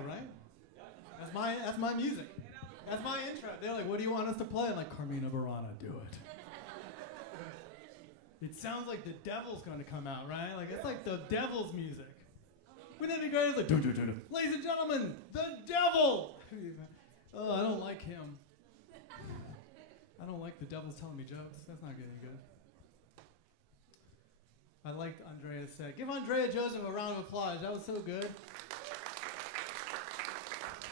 know, right? That's my music. That's my intro. They're like, what do you want us to play? I'm like, Carmina Burana, do it. It sounds like the devil's going to come out, right? Like, it's like the devil's music. Wouldn't that be great? It's like, ladies and gentlemen, the devil! Oh, I don't like him. I don't like the devil's telling me jokes. That's not getting good. I liked Andrea said. Give Andrea Joseph a round of applause. That was so good.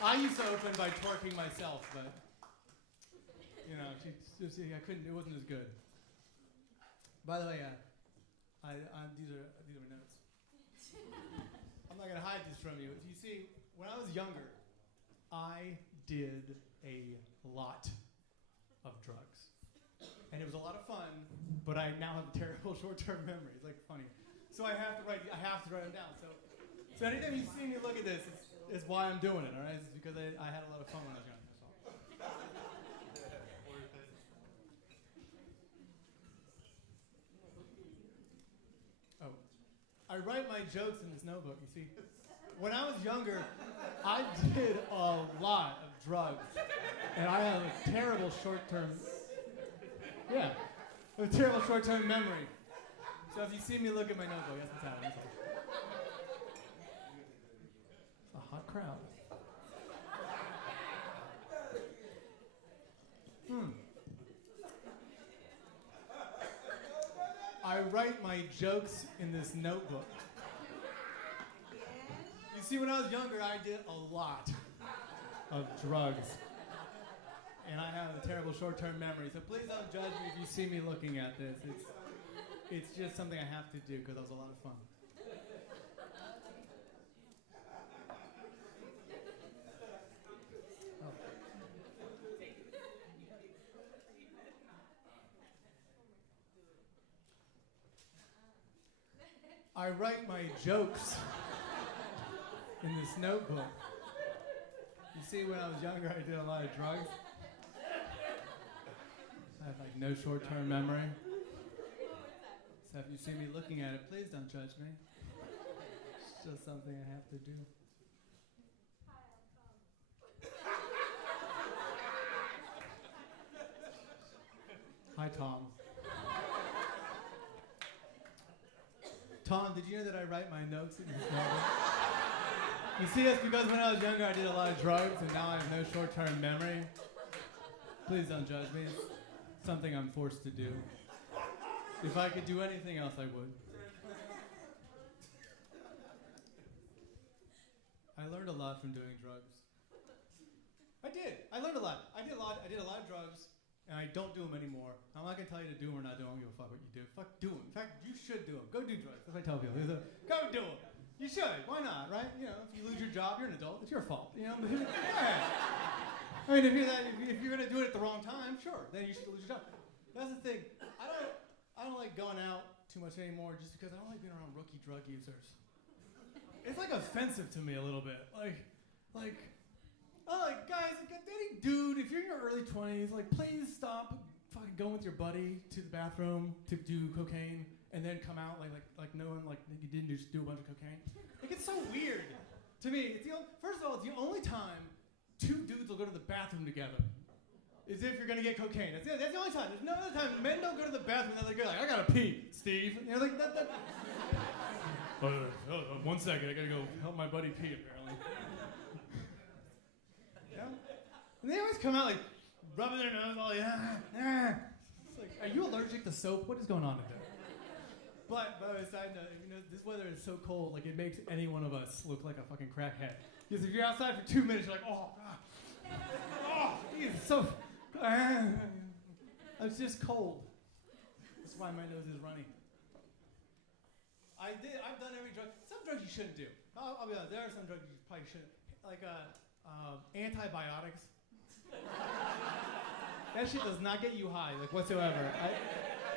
I used to open by twerking myself, but I couldn't. It wasn't as good. By the way, these are my notes. I'm not gonna hide this from you. You see, when I was younger, I did a lot of drugs, and it was a lot of fun. But I now have a terrible short-term memory. It's like funny, so I have to write them down. So anytime you see me look at this, it's why I'm doing it. All right, it's because I had a lot of fun when I was young. I write my jokes in this notebook, you see. When I was younger, I did a lot of drugs. And I have a terrible short-term memory. So if you see me look at my notebook, that's what's happening. It's a hot crowd. I write my jokes in this notebook. You see, when I was younger, I did a lot of drugs. And I have a terrible short-term memory. So please don't judge me if you see me looking at this. It's just something I have to do because it was a lot of fun. I write my jokes in this notebook. You see, when I was younger, I did a lot of drugs. I have like no short-term memory. So if you see me looking at it, please don't judge me. It's just something I have to do. Hi, Tom. Tom, did you know that I write my notes in this notebook? You see, that's because when I was younger, I did a lot of drugs, and now I have no short-term memory. Please don't judge me. It's something I'm forced to do. If I could do anything else, I would. I learned a lot from doing drugs. I did. I learned a lot. I did a lot of drugs, and I don't do them anymore. I'm not gonna tell you to do them or not do them. I don't give a fuck what you do. Fuck, do them. In fact, you should do them. Go do drugs. That's what I tell people. Go do them. You should. Why not? Right? You know, if you lose your job, you're an adult. It's your fault. You know. Yeah. I mean, if you're gonna do it at the wrong time, sure, then you should lose your job. That's the thing. I don't like going out too much anymore, just because I don't like being around rookie drug users. It's like offensive to me a little bit. Guys, any dude, if you're in your early 20s, please stop fucking going with your buddy to the bathroom to do cocaine and then come out like knowing you didn't just do a bunch of cocaine. It's so weird to me. First of all, it's the only time two dudes will go to the bathroom together is if you're gonna get cocaine. That's it. That's the only time. There's no other time men don't go to the bathroom and they're like, I gotta pee, Steve. And you're like, that. 1 second, I gotta go help my buddy pee, apparently. Yeah? And they always come out rubbing their nose all It's like, are you allergic to soap? What is going on in there? But on a side note, this weather is so cold, it makes any one of us look like a fucking crackhead. Because if you're outside for 2 minutes, you're like, oh, God. Oh, geez, it's so... It's just cold. That's why my nose is runny. I've done every drug. Some drugs you shouldn't do. I'll be honest. There are some drugs you probably shouldn't. Antibiotics. That shit does not get you high, whatsoever.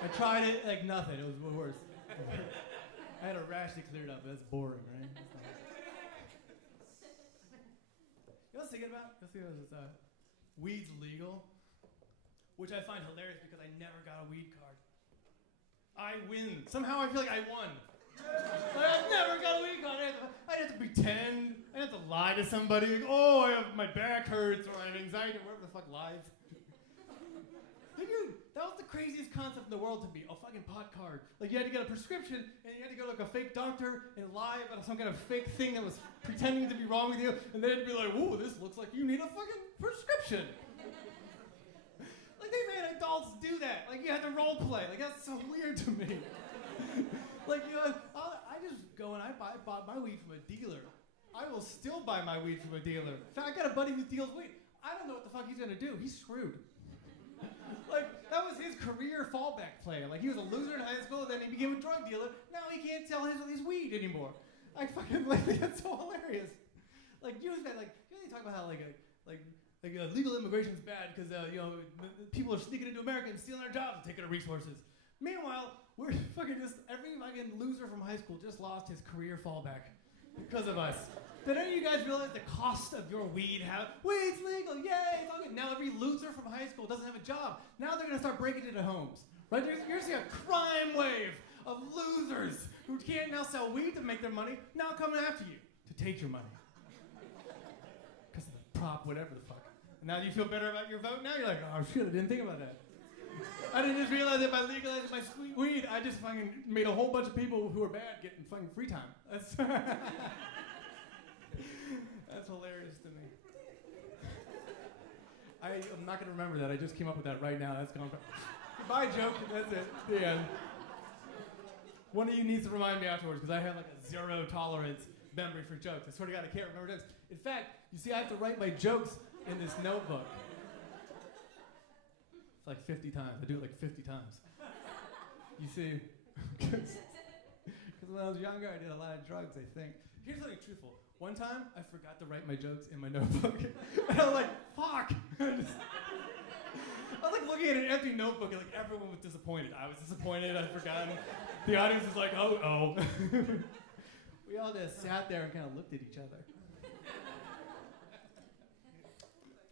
I tried it, nothing. It was the worst. I had a rash that cleared up. That's boring, right? You know what I was thinking about? Weed's legal, which I find hilarious because I never got a weed card. I win. Somehow I feel like I won. Like, I've never got a weed card. I'd have to pretend. I'd have to lie to somebody. Like, oh, my back hurts or I have anxiety or whatever the fuck lies. Dude, that was the craziest concept in the world to me. A fucking pot card. Like, you had to get a prescription and you had to go to like a fake doctor and lie about some kind of fake thing that was pretending to be wrong with you, and they'd be like, "Ooh, this looks like you need a fucking prescription." Like, they made adults do that. Like, you had to role play. Like, that's so weird to me. Like, you know, I just go and I bought my weed from a dealer. I will still buy my weed from a dealer. In fact, I got a buddy who deals weed. I don't know what the fuck he's gonna do. He's screwed. Like, that was his career fallback plan. Like, he was a loser in high school, then he became a drug dealer. Now he can't sell his weed anymore. I fucking like it's so hilarious. Like, you know, they talk about how legal immigration's bad because people are sneaking into America and stealing our jobs and taking our resources. Meanwhile, we're fucking every fucking loser from high school just lost his career fallback because of us. Did any of you guys realize the cost of your weed? Weed's legal, yay! Now every loser from high school doesn't have a job. Now they're gonna start breaking into homes. Right? You're gonna see a crime wave of losers who can't now sell weed to make their money, now coming after you to take your money. Because of the prop, whatever the fuck. And now you feel better about your vote? Now you're like, oh shit, I didn't think about that. I didn't just realize that by legalizing my sweet weed, I just fucking made a whole bunch of people who are bad getting fucking free time. That's That's hilarious to me. I'm not going to remember that. I just came up with that right now. That's gone. Goodbye, joke. That's it. The end. One of you needs to remind me afterwards because I have like a zero tolerance memory for jokes. I swear to God, I can't remember jokes. In fact, you see, I have to write my jokes in this notebook. It's like 50 times. I do it like 50 times. You see, because when I was younger, I did a lot of drugs, I think. Here's something truthful. One time, I forgot to write my jokes in my notebook. And I was like, fuck. I was like looking at an empty notebook and like everyone was disappointed. I was disappointed, I'd forgotten. The audience was like, oh. We all just sat there and kind of looked at each other.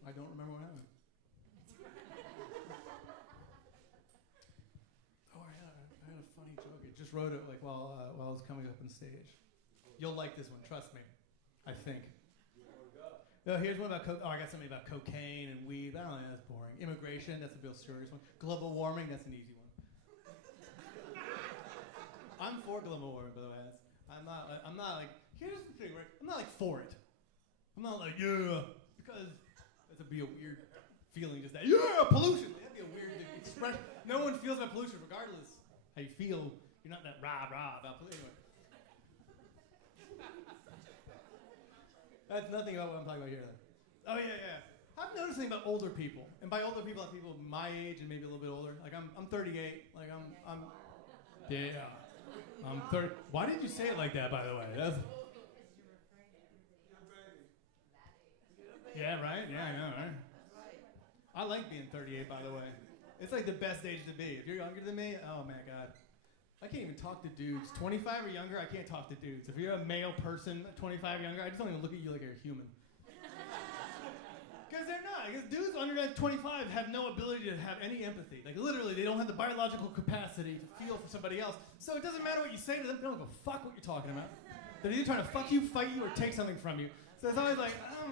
I don't remember what happened. Oh, I had a funny joke. I just wrote it like while I was coming up on stage. You'll like this one, trust me. I think. No, here's one about I got something about cocaine and weed. I don't know, that's boring. Immigration, that's a real serious one. Global warming, that's an easy one. I'm for global warming, by the way. I'm not like, here's the thing, right? I'm not like for it. I'm not like, yeah, because that'd be a weird feeling, just that, yeah, pollution. That'd be a weird expression. No one feels about pollution, regardless how you feel. You're not that rah about pollution. Anyway. That's nothing about what I'm talking about here, though. Oh, yeah. I'm noticing about older people. And by older people, like people my age and maybe a little bit older. Like, I'm 38. Like, I'm 30. Why did you say it like that, by the way? Yeah, right? Yeah, I know, right? I like being 38, by the way. It's like the best age to be. If you're younger than me, oh, my God. I can't even talk to dudes. 25 or younger, I can't talk to dudes. If you're a male person, 25 or younger, I just don't even look at you like you're a human. Because they're not. Because dudes under 25 have no ability to have any empathy. Like, literally, they don't have the biological capacity to feel for somebody else. So it doesn't matter what you say to them. They don't give a fuck what you're talking about. They're either trying to fuck you, fight you, or take something from you. So it's always like, I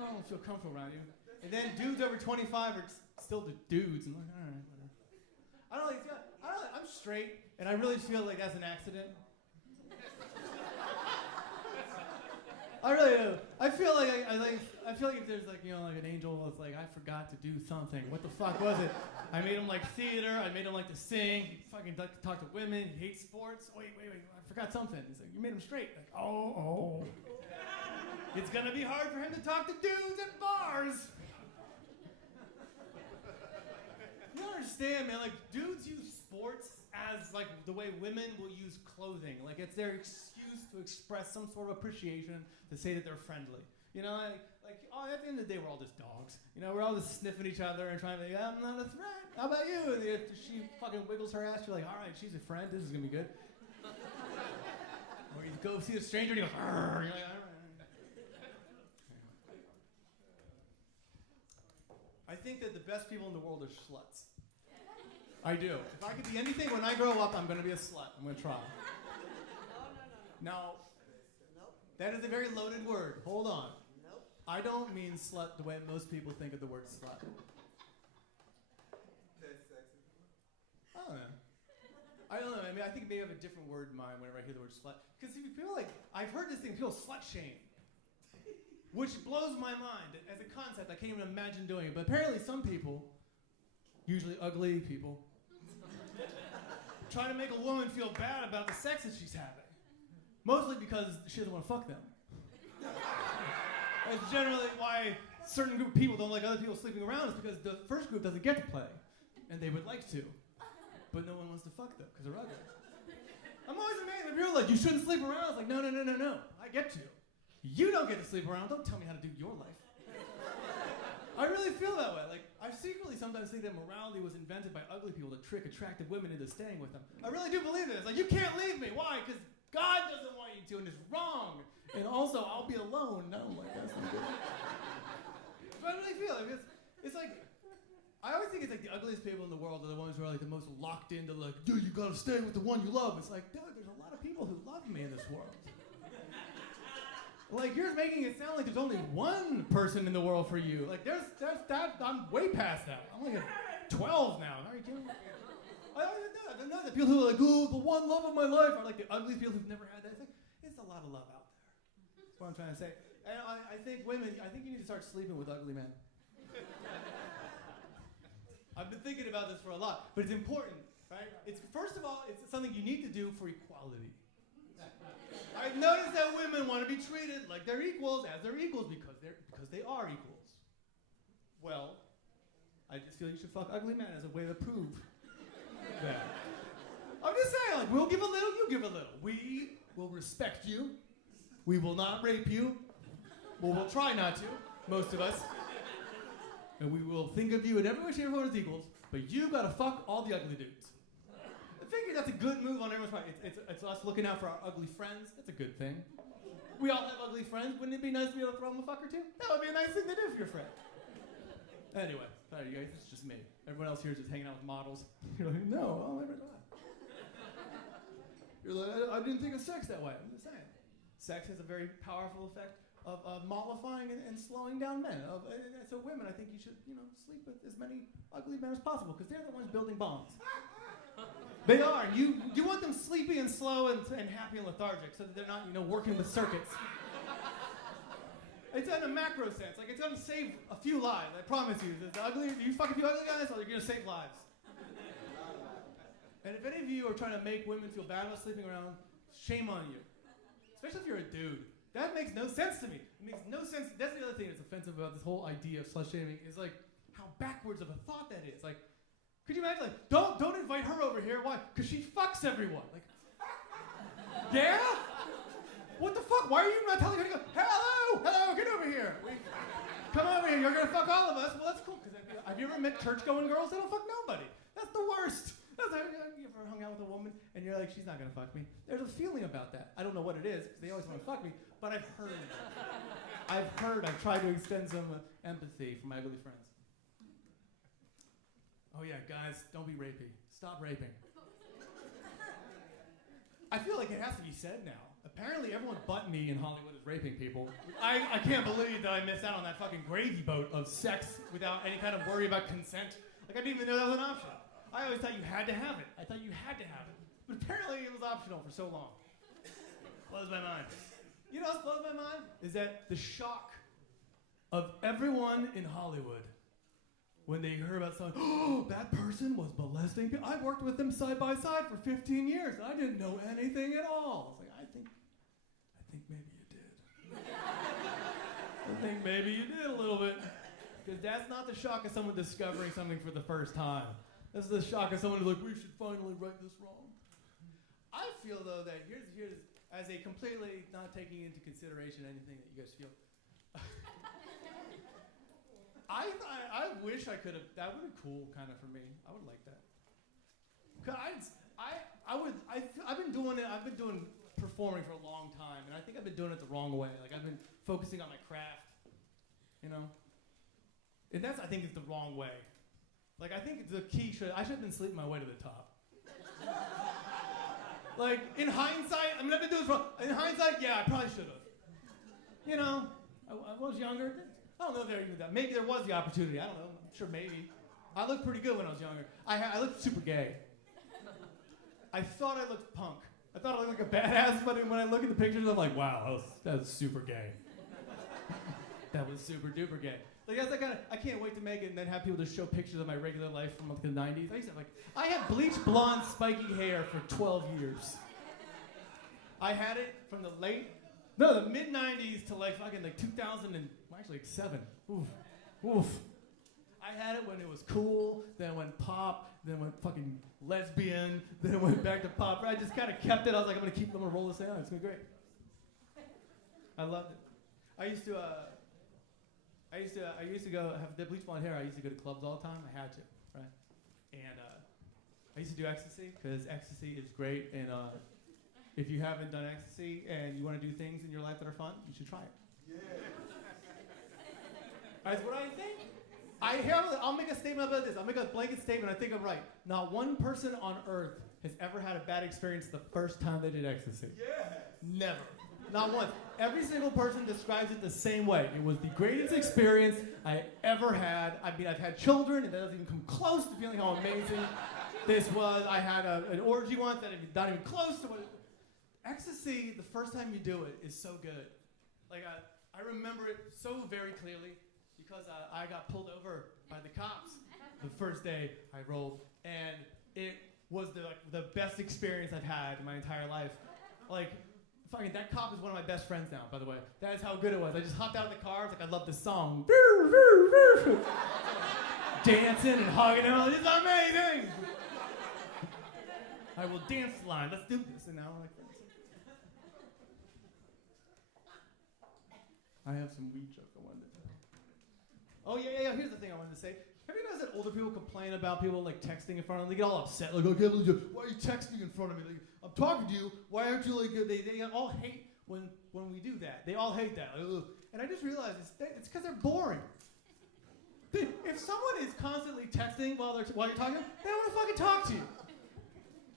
don't feel comfortable around you. And then dudes over 25 are still the dudes. And like, all right, whatever. I'm straight, and I really feel like that's an accident. I really do. I feel like I feel like if there's like like an angel that's like I forgot to do something. What the fuck was it? I made him like theater. I made him like to sing. He fucking talk to women. He hates sports. Wait. I forgot something. It's like you made him straight. Like oh. It's gonna be hard for him to talk to dudes at bars. You don't understand, man. Like, dudes use sports as, like, the way women will use clothing. Like, it's their excuse to express some sort of appreciation, to say that they're friendly. You know, at the end of the day, we're all just dogs. You know, we're all just sniffing each other and trying to be, I'm not a threat. How about you? And if she fucking wiggles her ass, you're like, all right, she's a friend. This is going to be good. Or you go see a stranger and you go, arr. You're like, all right. I think that the best people in the world are sluts. I do. If I could be anything when I grow up, I'm going to be a slut. I'm going to try. No. Now, that is a very loaded word. Hold on. Nope. I don't mean slut the way most people think of the word slut. I don't know. I mean, I think maybe I have a different word in mind whenever I hear the word slut. Because people I've heard this thing, people slut shame. Which blows my mind. As a concept, I can't even imagine doing it. But apparently some people, usually ugly people, try to make a woman feel bad about the sex that she's having. Mostly because she doesn't want to fuck them. That's generally why certain group of people don't like other people sleeping around, is because the first group doesn't get to play. And they would like to. But no one wants to fuck them because they're ugly. I'm always amazed when people are like, you shouldn't sleep around. It's like, no. I get to. You don't get to sleep around. Don't tell me how to do your life. I really feel that way. Like, I secretly sometimes think that morality was invented by ugly people to trick attractive women into staying with them. I really do believe this. Like, you can't leave me. Why? Because God doesn't want you to, and it's wrong. And also, I'll be alone. No, like, that's not good. But I really feel like it's like, I always think it's like the ugliest people in the world are the ones who are like the most locked into like, dude, you gotta stay with the one you love. It's like, dude, there's a lot of people who love me in this world. Like, you're making it sound like there's only one person in the world for you. Like, there's that, I'm way past that. I'm like at 12 now. Are you kidding me? I know that people who are like, oh, the one love of my life are like the ugliest people who've never had that. It's like, it's a lot of love out there. That's what I'm trying to say. And I think women, I think you need to start sleeping with ugly men. I've been thinking about this for a lot, but it's important, right? It's, first of all, it's something you need to do for equality. I've noticed that women want to be treated like they're equals, as they're equals, because they are equals. Well, I just feel you should fuck ugly men as a way to prove that. I'm just saying, like, we'll give a little, you give a little. We will respect you. We will not rape you. Well, we'll try not to, most of us. And we will think of you in every way, shape, or form as equals, but you gotta fuck all the ugly dudes. I figure that's a good move on everyone's part. It's us looking out for our ugly friends. That's a good thing. We all have ugly friends. Wouldn't it be nice to be able to throw them a fuck or two? That would be a nice thing to do for your friend. Anyway, sorry, you guys, it's just me. Everyone else here is just hanging out with models. You're like, no, I'll never do that. You're like, I didn't think of sex that way. I'm just saying. Sex has a very powerful effect of mollifying and slowing down men. And so women, I think you should, sleep with as many ugly men as possible, because they're the ones building bonds. They are. You want them sleepy and slow and happy and lethargic, so that they're not, working with circuits. It's in a macro sense. Like, it's gonna save a few lives. I promise you. You fuck a few ugly guys, or you're gonna save lives. And if any of you are trying to make women feel bad about sleeping around, shame on you. Especially if you're a dude. That makes no sense to me. It makes no sense. That's the other thing that's offensive about this whole idea of slut shaming, is like how backwards of a thought that is. Like, could you imagine, like, don't invite her over here? Why? Because she fucks everyone. Like, yeah? What the fuck? Why are you not telling her to go, hello, get over here. Come over here, you're gonna fuck all of us. Well, that's cool, because have you ever met church-going girls? They don't fuck nobody. That's the worst. That's like, you ever hung out with a woman and you're like, she's not gonna fuck me? There's a feeling about that. I don't know what it is, because they always want to fuck me, but I've heard. I've tried to extend some empathy for my ugly friends. Oh yeah, guys, don't be rapey. Stop raping. I feel like it has to be said now. Apparently everyone but me in Hollywood is raping people. I can't believe that I missed out on that fucking gravy boat of sex without any kind of worry about consent. Like, I didn't even know that was an option. I always thought you had to have it. I thought you had to have it. But apparently it was optional for so long. Blows my mind. You know what blows my mind? Is that the shock of everyone in Hollywood when they heard about someone, oh, that person was molesting people. I worked with them side by side for 15 years. I didn't know anything at all. It's like, I think maybe you did. I think maybe you did a little bit. Because that's not the shock of someone discovering something for the first time. That's the shock of someone who's like, we should finally right this wrong. I feel, though, that here's as a completely not taking into consideration anything that you guys feel. I wish I could have. That would be cool, kind of, for me. I would like that. Cause I've been doing it. I've been doing performing for a long time, and I think I've been doing it the wrong way. Like, I've been focusing on my craft, and that's, I think, is the wrong way. Like, I think the key I should have been sleeping my way to the top. Like, in hindsight, I mean, I've been doing this wrong. In hindsight, yeah, I probably should have. You know, I was younger. I don't know if there even that. Maybe there was the opportunity. I don't know. I'm sure maybe. I looked pretty good when I was younger. I looked super gay. I thought I looked punk. I thought I looked like a badass, but when I look at the pictures, I'm like, wow, that was super gay. That was super duper gay. Like, I can't wait to make it and then have people just show pictures of my regular life from like the 90s. I had bleached blonde spiky hair for 12 years. I had it from the mid 90s to like 2000 and actually 7. Oof. I had it when it was cool, then it went pop, then it went fucking lesbian, then it went back to pop. I just kind of kept it. I was like, I'm gonna roll this out. It's gonna be great. I loved it. I used to go have the bleach blonde hair. I used to go to clubs all the time. I had to, right? And I used to do ecstasy because ecstasy is great. And if you haven't done ecstasy and you want to do things in your life that are fun, you should try it. Yeah. That's what I think. I'll make a statement about this. I'll make a blanket statement. I think I'm right. Not one person on earth has ever had a bad experience the first time they did ecstasy. Yeah. Never. Not once. Every single person describes it the same way. It was the greatest experience I ever had. I mean, I've had children, and that doesn't even come close to feeling how amazing this was. I had an orgy once that not even close to what it. Ecstasy, the first time you do it, is so good. Like, I remember it so very clearly because I got pulled over by the cops the first day I rolled, and it was the best experience I've had in my entire life. Like, fucking, that cop is one of my best friends now, by the way. That is how good it was. I just hopped out of the car. I was like, I love this song. Dancing and hugging him. This is amazing. I will dance the line. Let's do this. And now I'm like, I have some weed jokes I wanted to tell. Oh, yeah. Here's the thing I wanted to say. Have you noticed that older people complain about people like texting in front of them? They get all upset. Like, I can't believe you. Why are you texting in front of me? Like, I'm talking to you. Why aren't you like? They all hate when we do that. They all hate that. Like, and I just realized it's because they're boring. If someone is constantly texting while you're talking, they don't want to fucking talk to you.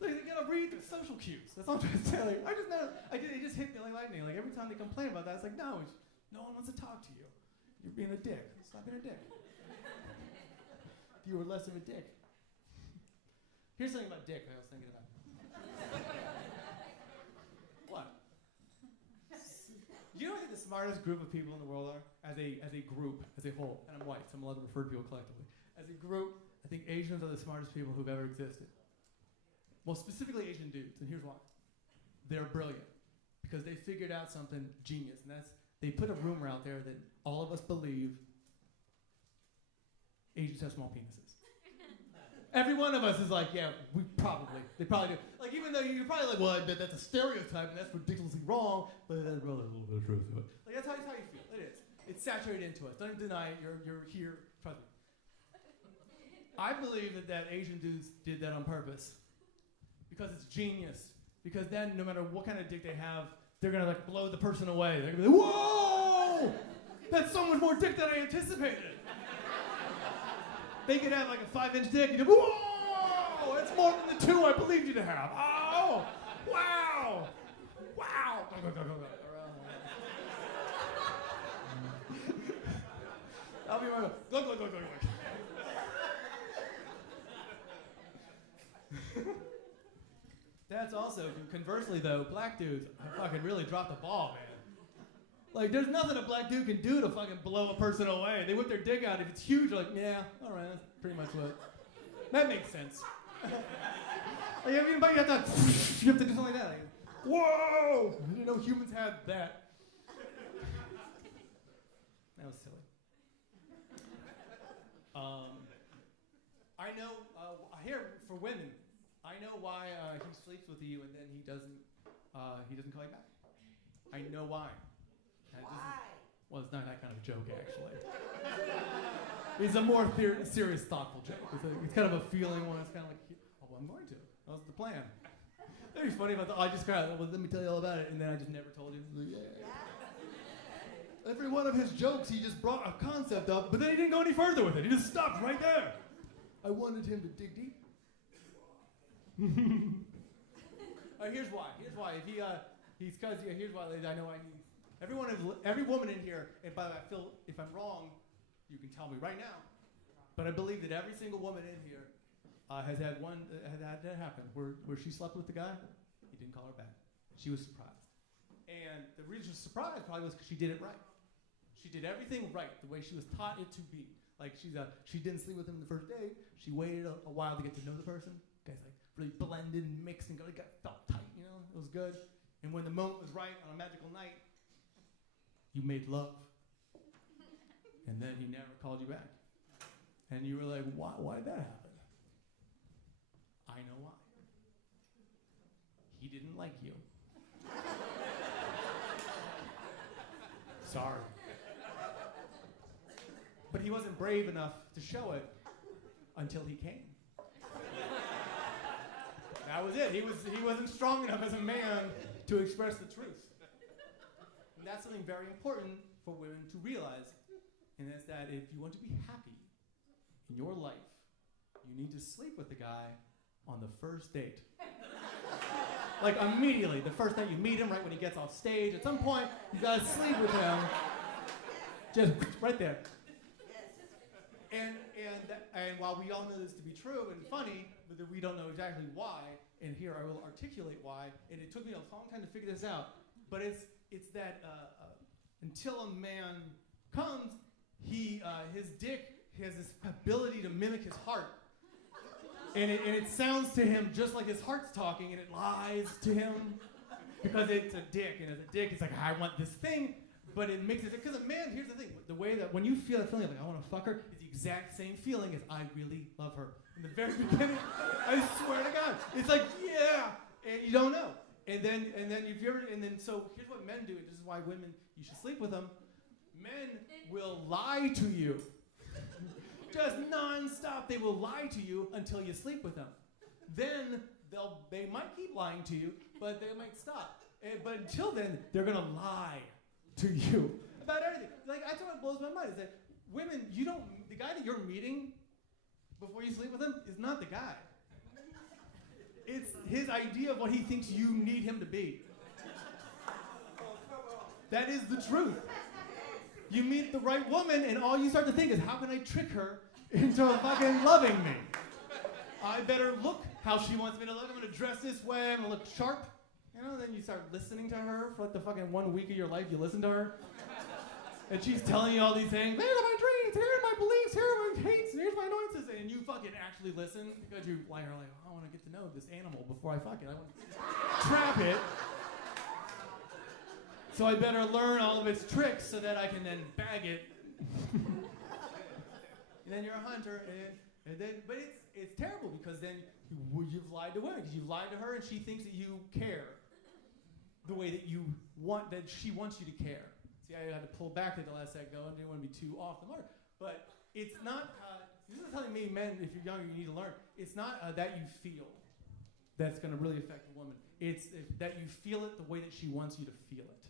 Like, they gotta read the social cues. That's all I'm trying to say. Like, it just hit me like lightning. Like, every time they complain about that, it's like, no one wants to talk to you. You're being a dick. Stop being a dick. You were less of a dick. Here's something about dick I was thinking about. What? You know what I think the smartest group of people in the world are? As a group, as a whole. And I'm white, so I'm allowed to refer to people collectively. As a group, I think Asians are the smartest people who've ever existed. Well, specifically Asian dudes, and here's why. They're brilliant. Because they figured out something genius, and that's they put a rumor out there that all of us believe Asians have small penises. Every one of us is like, yeah, they probably do. Like, even though you're probably like, well, I bet that's a stereotype and that's ridiculously wrong, but there's probably a little bit of truth to it. Like, that's how you feel. It is. It's saturated into us. Don't deny it. You're here. Trust me. I believe that Asian dudes did that on purpose because it's genius. Because then, no matter what kind of dick they have, they're gonna like blow the person away. They're gonna be like, whoa! That's so much more dick than I anticipated. They could have like a 5-inch dick. And whoa! It's more than the 2 I believed you to have. Oh! Wow! Wow! Go. I'll be right back. Go. That's also, conversely though, black dudes fucking really dropped the ball, man. Like, there's nothing a black dude can do to fucking blow a person away. They whip their dick out. If it's huge, they're like, yeah, all right, that's pretty much what. That makes sense. Like, everybody you have to do something like that. Like, whoa! I didn't know humans had that. That was silly. I know, here, for women, I know why he sleeps with you and then he doesn't call you back. I know why. Why? Well, it's not that kind of a joke, actually. It's a more serious, thoughtful joke. It's kind of a feeling one. It's kind of like, oh, well, I'm going to. That was the plan. That'd be funny if I just kind of, well, let me tell you all about it, and then I just never told you. Like, yeah. Every one of his jokes, he just brought a concept up, but then he didn't go any further with it. He just stopped right there. I wanted him to dig deep. Here's why. Here's why. If he's because here's why. I know every woman in here. And by the way, I feel if I'm wrong, you can tell me right now. But I believe that every single woman in here has had that happen where she slept with the guy. He didn't call her back. She was surprised. And the reason she was surprised probably was because she did it right. She did everything right, the way she was taught it to be. Like she didn't sleep with him the first day. She waited a while to get to know the person. Guys like really blended and mixed and felt tight, you know. It was good. And when the moment was right on a magical night, you made love. And then he never called you back. And you were like, why did that happen? I know why. He didn't like you. Sorry. But he wasn't brave enough to show it until he came. That was it. He wasn't strong enough as a man to express the truth. And that's something very important for women to realize. And that's that if you want to be happy in your life, you need to sleep with the guy on the first date. Like immediately, the first night you meet him, right when he gets off stage, at some point, you gotta sleep with him. Just right there. And while we all know this to be true and funny, but that we don't know exactly why, and here I will articulate why, and it took me a long time to figure this out, but it's that until a man comes, his dick has this ability to mimic his heart. And it sounds to him just like his heart's talking, and it lies to him because it's a dick. And as a dick, it's like, I want this thing, but it makes it, because a man, here's the thing, the way that when you feel that feeling of like, I want to fuck her, it's the exact same feeling as I really love her. In the very beginning, I swear to God, it's like, yeah, and you don't know. And then so here's what men do, and this is why women, you should sleep with them. Men will lie to you. Just non-stop, they will lie to you until you sleep with them. Then they might keep lying to you, but they might stop. But until then, they're gonna lie to you about everything. Like that's what blows my mind is that women, the guy that you're meeting before you sleep with him is not the guy. It's his idea of what he thinks you need him to be. That is the truth. You meet the right woman, and all you start to think is, how can I trick her into fucking loving me? I better look how she wants me to look. I'm going to dress this way. I'm going to look sharp. You know, then you start listening to her for like the fucking 1 week of your life. You listen to her. And she's telling you all these things. These are my dreams. Here are my beliefs. Here are my hates. Here's my annoyances. And you fucking actually listen because you're like, I want to get to know this animal before I fuck it. I want to trap it. So I better learn all of its tricks so that I can then bag it. And then you're a hunter, but it's terrible because then you've lied to women because you've lied to her and she thinks that you care the way that you want, that she wants you to care. See, I had to pull back at the last second. I didn't want to be too off the mark, but it's not. This is telling me, men, if you're younger, you need to learn. It's not that you feel that's going to really affect a woman. It's that you feel it the way that she wants you to feel it.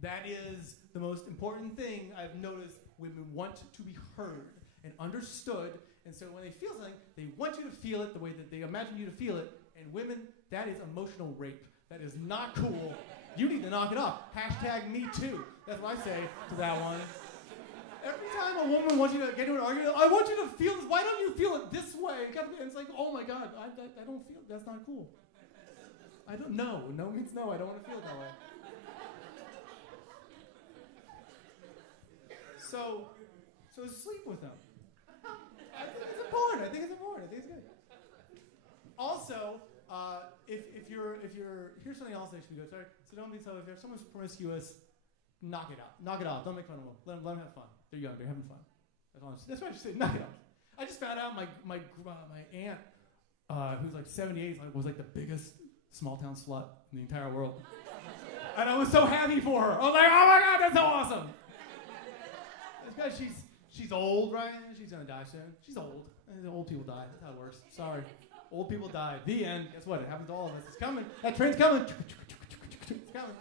That is the most important thing I've noticed. Women want to be heard and understood, and so when they feel something, they want you to feel it the way that they imagine you to feel it, and women, that is emotional rape. That is not cool. You need to knock it off. #MeToo. That's what I say to that one. Every time a woman wants you to get into an argument, I want you to feel this. Why don't you feel it this way? And it's like, oh my God, I don't feel it. That's not cool. I don't know. No means no. I don't want to feel it that way. So sleep with them. I think it's important. I think it's good. Also, if you're here's something else that should be good. Sorry. So don't be so. If someone's promiscuous, knock it out. Knock it off. Don't make fun of them. Let them have fun. They're young. They're having fun. That's what I should say. Knock it off. I just found out my aunt, who's like 78, was like the biggest small town slut in the entire world, and I was so happy for her. I was like, oh my God, that's so awesome. Because she's old, right? She's gonna die soon. She's old. And old people die. That's how it works. Sorry. Old people die. The end. Guess what? It happens to all of us. It's coming. That train's coming. It's coming.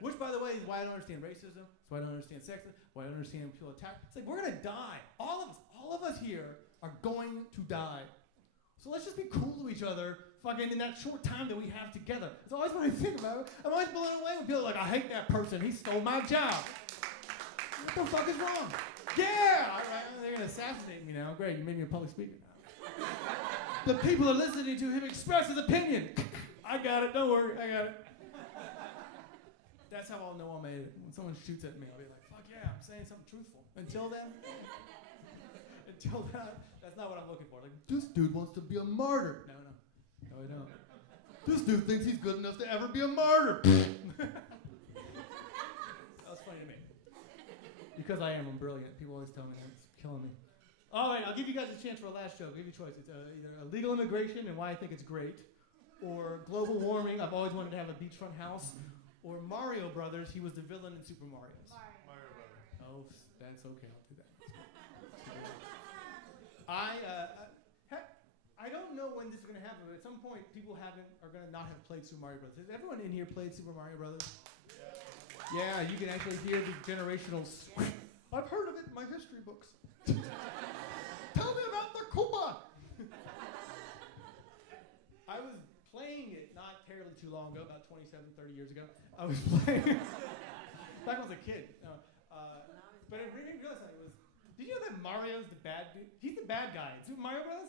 Which, by the way, is why I don't understand racism. It's why I don't understand sexism. Why I don't understand people attack. It's like, we're gonna die. All of us here are going to die. So let's just be cool to each other fucking in that short time that we have together. It's always when I think about it. I'm always blown away when people are like, I hate that person. He stole my job. What the fuck is wrong? Yeah! They're going to assassinate me now. Great, you made me a public speaker now. The people are listening to him express his opinion. I got it. Don't worry. I got it. That's how I'll know I made it. When someone shoots at me, I'll be like, fuck yeah, I'm saying something truthful. Until then, that's not what I'm looking for. Like, this dude wants to be a martyr. No, I don't. This dude thinks he's good enough to ever be a martyr. That was funny to me. Because I am. I'm brilliant. People always tell me that. It's killing me. All right, I'll give you guys a chance for a last joke. I'll give you a choice. It's either illegal immigration and why I think it's great, or global warming. I've always wanted to have a beachfront house. Or Mario Brothers, he was the villain in Super Mario. Mario Brothers. Oh, that's okay. I'll do that. I don't know when this is going to happen, but at some point, people are going to not have played Super Mario Brothers. Has everyone in here played Super Mario Brothers? Yeah, you can actually hear the generational scream. I've heard of it in my history books. Tell me about the Koopa! I was playing it not terribly too long ago, about 27, 30 years ago. I was playing back when I was a kid. No, but it really realized something. Did you know that Mario's the bad dude? He's the bad guy in Super Mario Bros.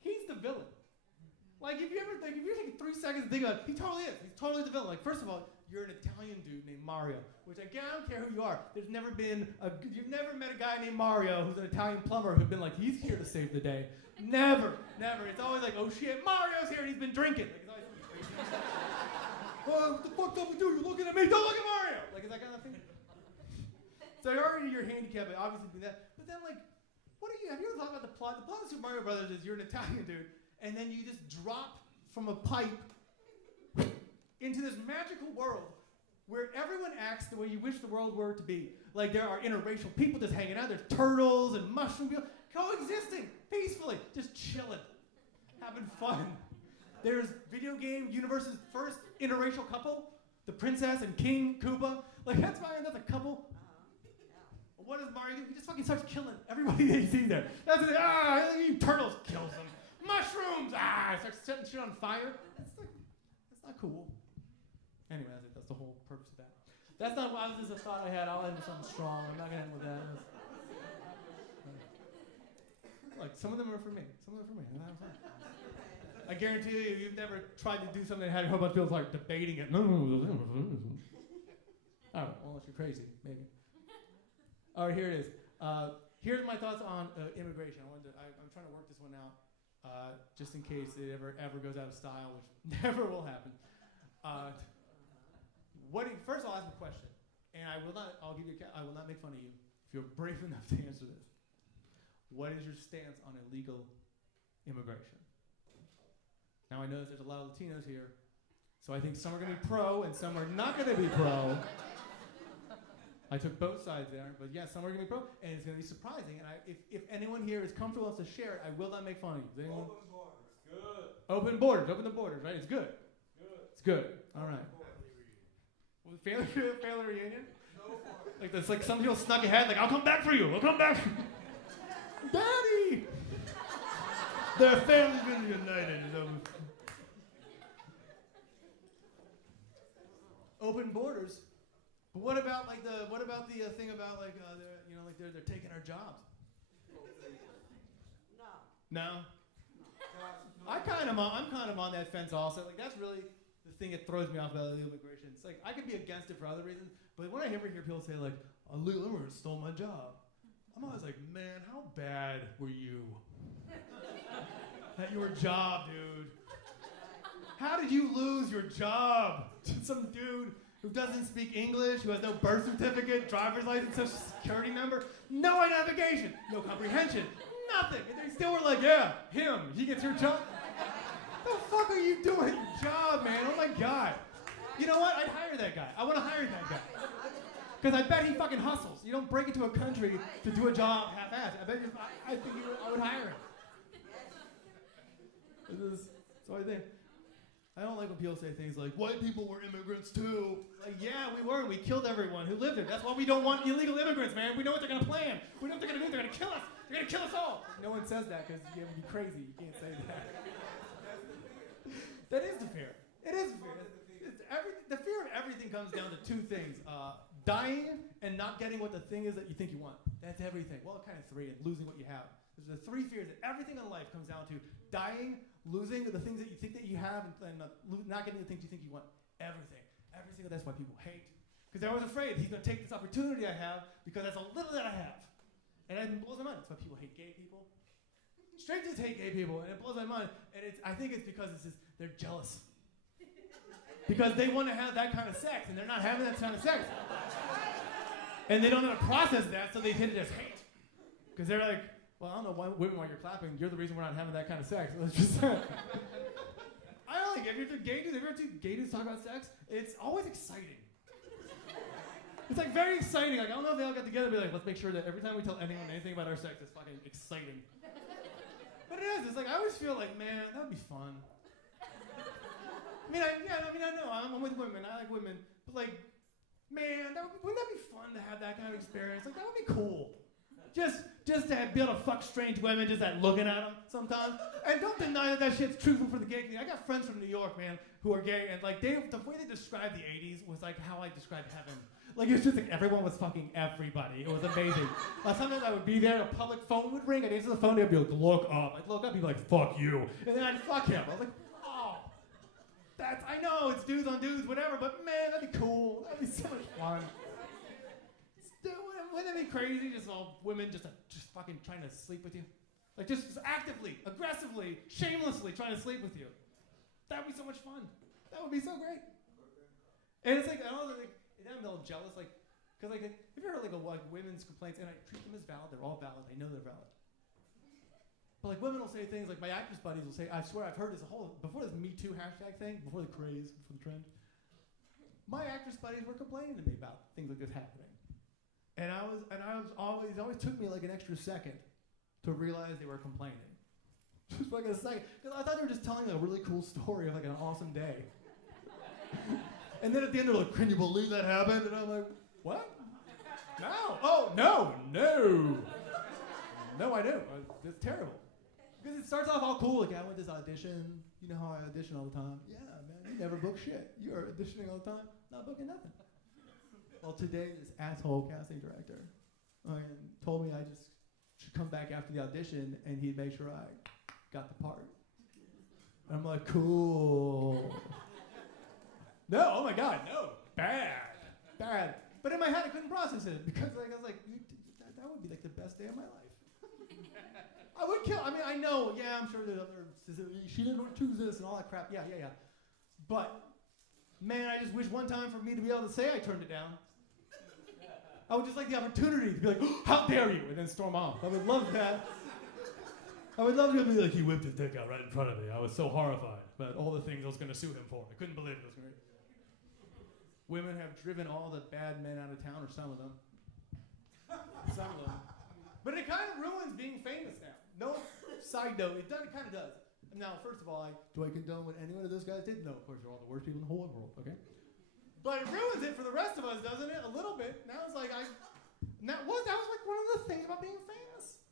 He's the villain. Like, if you take 3 seconds to think about it, he totally is. He's totally the villain. Like, first of all, you're an Italian dude named Mario, which again, I don't care who you are. You've never met a guy named Mario who's an Italian plumber who's been like, he's here to save the day. Never. It's always like, oh shit, Mario's here and he's been drinking. Like, it's always oh, what the fuck don't we do? You're looking at me, don't look at Mario! Like, is that kind of thing? So you're handicapped, obviously doing that. But then, like, have you ever thought about the plot? The plot of Super Mario Brothers is you're an Italian dude, and then you just drop from a pipe into this magical world where everyone acts the way you wish the world were to be. Like, there are interracial people just hanging out. There's turtles and mushroom people coexisting peacefully, just chilling, having fun. There's video game universe's first interracial couple, the princess and King Koopa. Like, that's a couple. What does Mario do? He just fucking starts killing everybody that he sees there. That's it. Turtles kills them. Mushrooms. Starts setting shit on fire. That's not cool. Anyway, that's the whole purpose of that. That's not why this is a thought I had. I'll end with something strong. I'm not gonna end with that. Like, some of them are for me. I guarantee you, you've never tried to do something that had a whole bunch of people like debating it. I don't know, unless you're crazy, maybe. All right, here it is. Here's my thoughts on immigration. I'm trying to work this one out, just in case it ever goes out of style, which never will happen. First, I'll ask a question, and I will not make fun of you if you're brave enough to answer this. What is your stance on illegal immigration? Now, I know that there's a lot of Latinos here, so I think some are going to be pro and some are not going to be pro. I took both sides there, but yes, some are going to be pro, and it's going to be surprising. And if anyone here is comfortable enough to share it, I will not make fun of you. Is anyone? Open borders, good. Open borders, open the borders, right? It's good. Good. It's good. All right. Family reunion? Go for it. Like this, like some people snuck ahead, like, I'll come back for you. Daddy! Their family's been united. Open borders. But what about the thing about they're taking our jobs? No. I'm kind of on that fence also. Like, that's really the thing that throws me off about illegal immigration. It's like, I could be against it for other reasons, but when I ever hear people say like, illegal immigrants stole my job, I'm always like, man, how bad were you? At your job, dude. How did you lose your job to some dude who doesn't speak English, who has no birth certificate, driver's license, social security number, no identification, no comprehension, nothing? And they still were like, yeah, him, he gets your job. What the fuck are you doing at your job, man? Oh my God. You know what? I'd hire that guy. I want to hire that guy. Because I bet he fucking hustles. You don't break into a country to do a job half-assed. I think I would hire him. So I think, I don't like when people say things like, white people were immigrants too. Like, yeah, we were. We killed everyone who lived there. That's why we don't want illegal immigrants, man. We know what they're going to plan. We know what they're going to do. They're going to kill us. They're gonna kill us all. No one says that because you would be crazy. You can't say that. That is the fear. It is the fear. The fear of everything comes down to two things. Dying and not getting what the thing is that you think you want. That's everything. Well, kind of three, and losing what you have. There's the three fears that everything in life comes down to. Dying, losing the things that you think that you have, and not getting the things you think you want. Everything. Every single, that's why people hate. Because they're always afraid he's going to take this opportunity I have because that's a little that I have. And it blows my mind. That's why people hate gay people. Strangers hate gay people, and it blows my mind. And I think it's because they're jealous. Because they want to have that kind of sex, and they're not having that kind of sex. And they don't know how to process that, so they hit it as hate. Because they're like, well, I don't know why women, while you're clapping, you're the reason we're not having that kind of sex. Let's just I don't like, if you're gay dudes, gay dudes talk about sex, it's always exciting. It's like very exciting. Like, I don't know if they all got together and be like, let's make sure that every time we tell anyone anything about our sex, it's fucking exciting. But it is. It's like, I always feel like, man, that would be fun. I know. I'm with women. I like women. But like, man, wouldn't that be fun to have that kind of experience? Like, that would be cool. Just to be able to fuck strange women, just that looking at them sometimes. And don't deny that shit's truthful for the gay community. I got friends from New York, man, who are gay, and like the way they described the 80s was like how I described heaven. Like, it's just like everyone was fucking everybody. It was amazing. Sometimes I would be there, a public phone would ring, I'd answer the phone, they'd be like, look up. I'd look up, he'd be like, fuck you. And then I'd fuck him. I was like, oh, I know, it's dudes on dudes, whatever, but man, that'd be cool. That'd be so much fun. Wouldn't that be crazy? Just all women just fucking trying to sleep with you? Like, just actively, aggressively, shamelessly trying to sleep with you. That would be so much fun. That would be so great. And it's like, I don't know, like, I'm a little jealous, like, because like, if you heard like women's complaints, and I treat them as valid, they're all valid, I know they're valid. But like, women will say things like, my actress buddies will say, I swear I've heard this before this Me Too hashtag thing, before the craze, before the trend, my actress buddies were complaining to me about things like this happening. And I was always took me like an extra second to realize they were complaining. Just like a second, because I thought they were just telling a really cool story of like an awesome day. And then at the end they're like, can you believe that happened? And I'm like, what? No. Oh, no. No, I do. It's terrible. Because it starts off all cool, like, I went to this audition. You know how I audition all the time? Yeah, man, you never book shit. You are auditioning all the time, not booking nothing. Well, today this asshole casting director told me I just should come back after the audition and he'd make sure I got the part. And I'm like, cool. No, oh my God, no, bad. But in my head I couldn't process it because like, I was like, that would be like the best day of my life. I would kill, I know, yeah, I'm sure there's other, she didn't choose this and all that crap, yeah. But, man, I just wish one time for me to be able to say I turned it down. I would just like the opportunity to be like, oh, how dare you, and then storm off. I would love that. I would love to be like, he whipped his dick out right in front of me. I was so horrified about all the things I was going to sue him for. I couldn't believe it. It was great. Women have driven all the bad men out of town, or some of them. Some of them. But it kind of ruins being famous now. No side note, it kind of does. Now, first of all, do I condone what any one of those guys did? No, of course, they're all the worst people in the whole world, okay? But it ruins it for the rest of us, doesn't it? A little bit. Now it's like, that was like one of the things about being famous.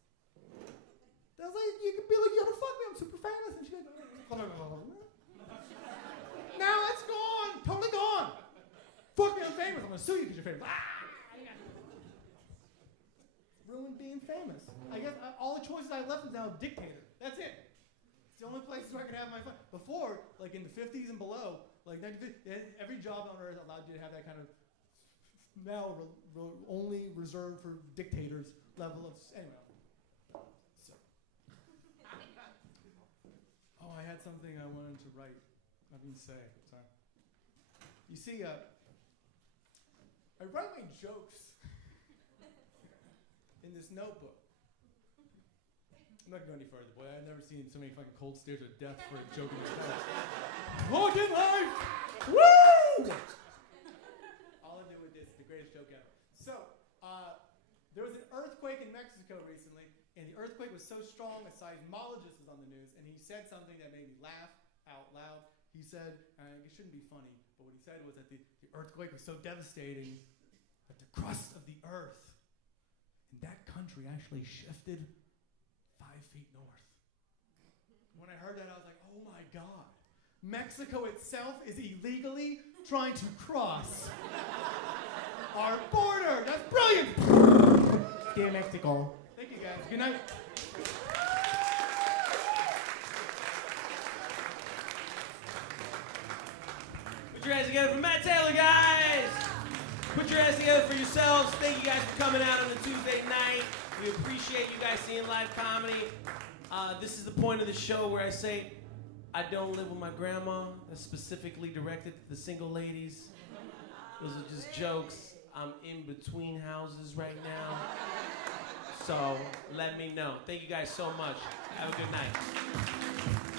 That was like, you could be like, yo, fuck me, I'm super famous. And she's like, now it's gone, totally gone. Fuck me, I'm famous. I'm gonna sue you because you're famous. Ruined being famous. I guess all the choices I left is now dictator. That's it. It's the only places where I could have my fun. Before, like in the 50s and below, like every job on earth allowed you to have that kind of now only reserved for dictators level of anyway. So, I had something I wanted to write. I didn't say. Sorry. You see, I write my jokes in this notebook. I'm not going any further, boy. I've never seen so many fucking cold stares of death for a joke in this house. Fucking life! Woo! All I do with this is the greatest joke ever. So, there was an earthquake in Mexico recently, and the earthquake was so strong, a seismologist was on the news, and he said something that made me laugh out loud. He said, it shouldn't be funny, but what he said was that the earthquake was so devastating that the crust of the earth in that country actually shifted feet north. When I heard that, I was like, oh my God. Mexico itself is illegally trying to cross our border. That's brilliant. Dear Mexico. Thank you, guys. Good night. Put your hands together for Matt Taylor, guys. Put your hands together for yourselves. Thank you guys for coming out on a Tuesday night. We appreciate you guys seeing live comedy. This is the point of the show where I say, I don't live with my grandma. That's specifically directed to the single ladies. Those are just jokes. I'm in between houses right now. So let me know. Thank you guys so much. Have a good night.